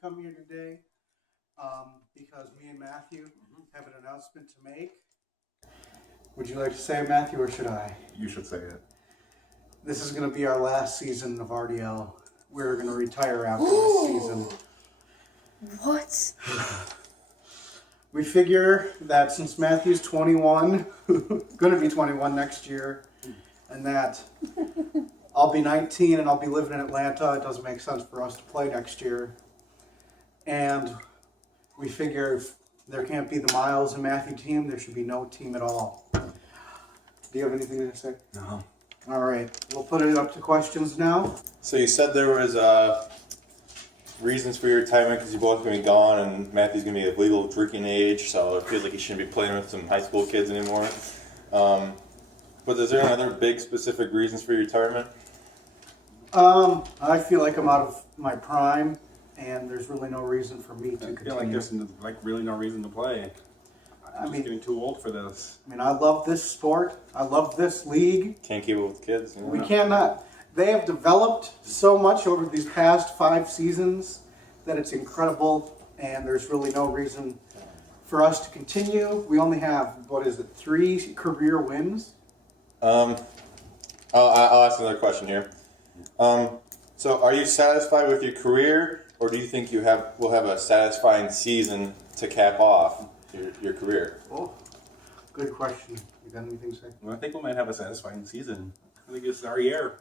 come here today because me and Matthew have an announcement to make. Would you like to say it, Matthew, or should I? You should say it. This is going to be our last season of RDL. We're going to retire after this season. What? We figure that since Matthew's 21, going to be 21 next year, and that I'll be 19 and I'll be living in Atlanta, it doesn't make sense for us to play next year. And we figure if there can't be the Miles and Matthew team, there should be no team at all. Do you have anything to say? No. All right, we'll put it up to questions now. So you said there was reasons for your retirement because you both going to be gone, and Matthew's going to be of legal drinking age, so it feels like he shouldn't be playing with some high school kids anymore. But is there any other big specific reasons for your retirement? I feel like I'm out of my prime, and there's really no reason for me to continue. I feel like there's really no reason to play. I'm just getting too old for this. I mean, I love this sport. I love this league. Can't keep it with kids. You know? We cannot. They have developed so much over these past 5 seasons that it's incredible, and there's really no reason for us to continue. We only have, 3 career wins? I'll ask another question here. So are you satisfied with your career, or do you think will have a satisfying season to cap off your career? Oh, good question. You got anything to say? Well, I think we might have a satisfying season. I think it's our year.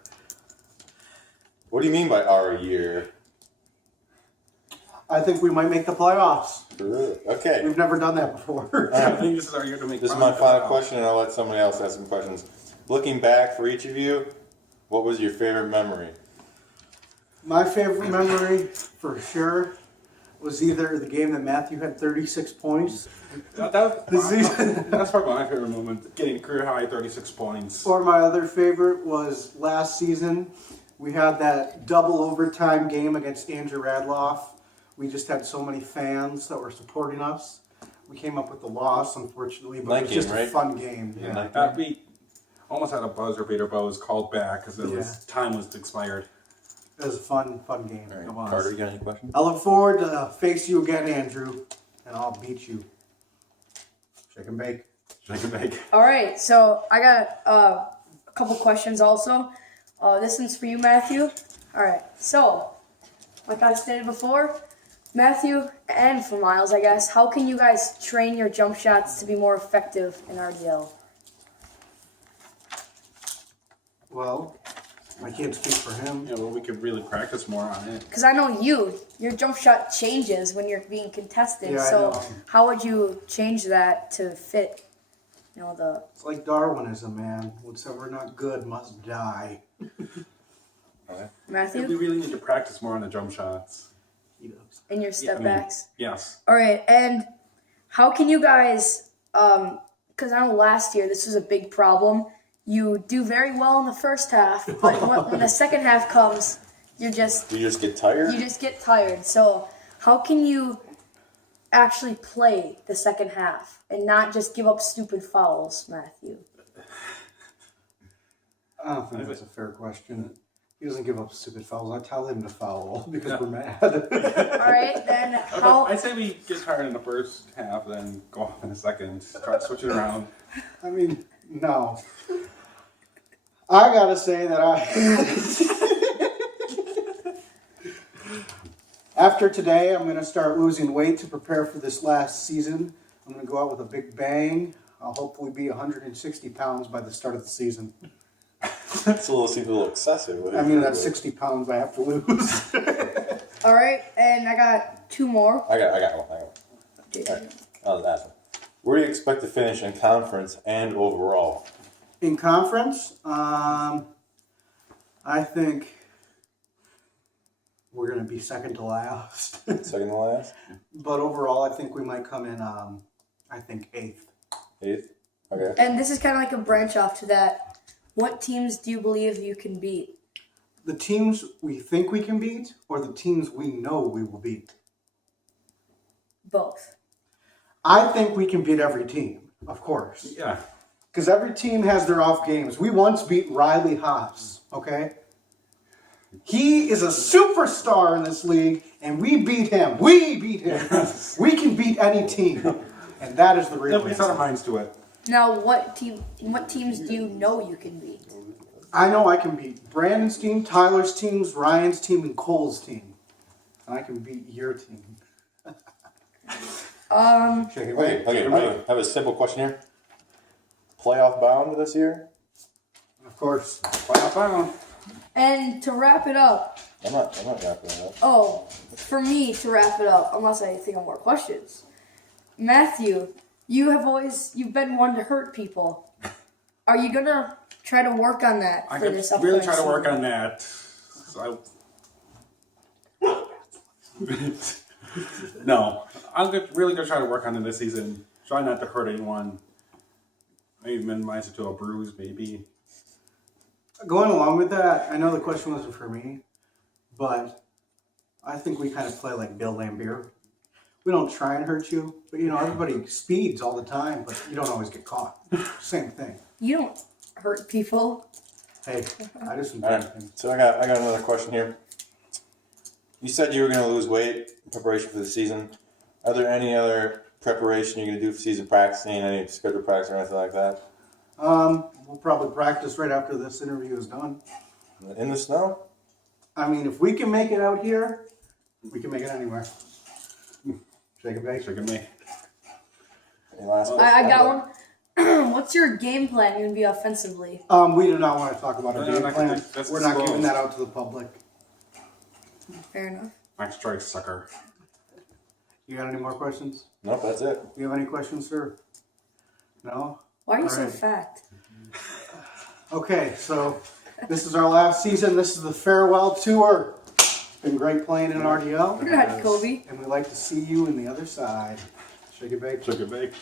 What do you mean by our year? I think we might make the playoffs. Okay. We've never done that before. I think this is our year to make. This is my final question, and I'll let somebody else ask some questions. Looking back for each of you, what was your favorite memory? My favorite memory, for sure, was either the game that Matthew had 36 points. That's probably my favorite moment, getting a career high 36 points. Or my other favorite was last season. We had that double overtime game against Andrew Radloff. We just had so many fans that were supporting us. We came up with the loss, unfortunately, but it was just a fun game. Yeah. We almost had a buzzer beater, but it was called back because time was expired. It was a fun game. All right. Carter, you got any questions? I look forward to face you again, Andrew, and I'll beat you. Shake and bake. Shake and bake. All right, so I got a couple questions also. This one's for you, Matthew. All right, so like I stated before, Matthew and for Miles, I guess, how can you guys train your jump shots to be more effective in RDL? Well, I can't speak for him. Yeah, well, we could really practice more on it. Because I know your jump shot changes when you're being contested. Yeah, so I know. how would you change that to fit, the... It's like Darwinism, man. Whatever not good must die. Matthew? We really need to practice more on the jump shots. In your step backs? Yes. All right, and how can you guys, because I know last year this was a big problem. You do very well in the first half, but when the second half comes, you just get tired? You just get tired. So how can you actually play the second half and not just give up stupid fouls, Matthew? I don't think that's a fair question. He doesn't give up stupid fouls. I tell him to foul because we're mad. All right, then how... I say we get tired in the first half, then go off in the second. Try to switch it around. I mean, no. I gotta say that after today, I'm gonna start losing weight to prepare for this last season. I'm gonna go out with a big bang. I'll hopefully be 160 pounds by the start of the season. Seems a little excessive. I mean, that's 60 pounds I have to lose. All right, and I got 2 more. I got one. Okay. All right. I'll ask one. Where do you expect to finish in conference and overall? In conference, I think we're going to be second to last. Second to last? But overall, I think we might come in, 8th. 8th? Okay. And this is kind of like a branch off to that. What teams do you believe you can beat? The teams we think we can beat or the teams we know we will beat? Both. I think we can beat every team, of course. Yeah. Because every team has their off games. We once beat Riley Haas, okay? He is a superstar in this league, and we beat him. We beat him. We can beat any team, and that is the real We set our answer. minds to it. Now, what teams do you know you can beat? I know I can beat Brandon's team, Tyler's teams, Ryan's team, and Cole's team, and I can beat your team. Shake it, Okay, I have a simple question here. Playoff bound this year? Of course. Playoff bound. And to wrap it up, I'm not wrapping that up. oh, for me to wrap it up, unless I think of more questions, Matthew, you've been one to hurt people. Are you gonna try to work on that I for could this upcoming really try to work season? on that. So no, really gonna try to work on it this season. Try not to hurt anyone. Maybe minimize it to a bruise, maybe. Going along with that, I know the question wasn't for me, but I think we kind of play like Bill Lambier. We don't try and hurt you, but everybody speeds all the time, but you don't always get caught. Same thing. You don't hurt people. Hey, I just All right, so I got another question here. You said you were going to lose weight in preparation for the season. Are there any other preparation you're going to do for season practicing, any scheduled practice or anything like that? We'll probably practice right after this interview is done. In the snow? I mean, if we can make it out here, we can make it anywhere. Shake it, bake. Chicken me. Any last I got one. What's your game plan going to be offensively? We do not want to talk about our No, game not plan. gonna- that's We're not giving disclosed. that out to the public. Fair enough. Max strike sucker. You got any more questions? Nope, that's it. Do you have any questions, sir? No? Why are you All so right. fat? Okay, so this is our last season. This is the farewell tour. It's been great playing in RDL. Good night, Kobe. And we'd like to see you in the other side. Shake it, bake. Chicken bake.